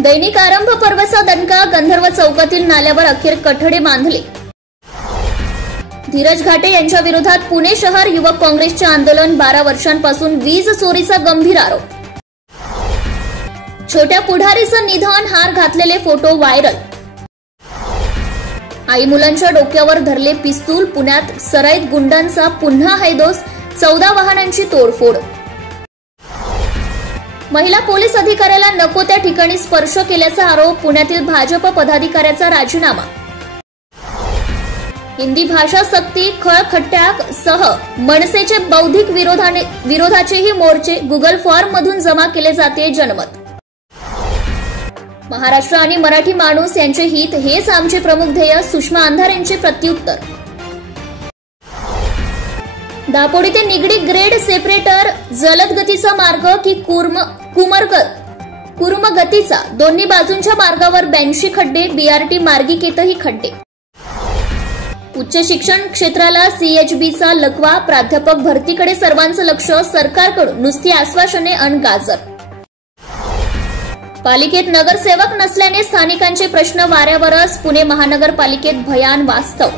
दैनिक आरंभ पर्वाचा दणका, गंधर्व चौकातील नाल्यावर अखेर कठडे बांधले. धीरज घाटे यांच्या विरोधात पुणे शहर युवक काँग्रेसचे आंदोलन, 12 वर्षांपासून वीज चोरीचा गंभीर आरोप. छोट्या पुढारीचं निधन, हार घातलेले फोटो व्हायरल. आई मुलांच्या डोक्यावर धरले पिस्तूल, पुण्यात सराईत गुंडांचा पुन्हा हैदोस, 14 वाहनांची तोडफोड. महिला पोलीस अधिकाऱ्याला नको त्या ठिकाणी स्पर्श केल्याचा आरोप, पुण्यातील भाजप पदाधिकाऱ्याचा राजीनामा. हिंदी भाषा सक्ती, खळखट्ट्याक सह मनसेचे बौद्धिक विरोधाचेही मोर्चे, गुगल फॉर्म मधून जमा केले जाते जनमत. महाराष्ट्र आणि मराठी माणूस यांचे हित हेच आमचे प्रमुख ध्येय, सुषमा अंधारे यांचे प्रत्युत्तर. दापोडी ते निगडी ग्रेड सेपरेटर, जलद गतीचा मार्ग की कुर्म गतीचा, दोन्ही बाजूंच्या मार्गावर 82 खड्डे, बीआरटी मार्गिकेतही खड्डे. उच्च शिक्षण क्षेत्राला सीएचबीचा लकवा, प्राध्यापक भरतीकडे सर्वांचं लक्ष, सरकारकडून नुसती आश्वासने अन गाजर. पालिकेत नगरसेवक नसल्याने स्थानिकांचे प्रश्न वाऱ्यावरच, पुणे महानगरपालिकेत भयान वास्तव.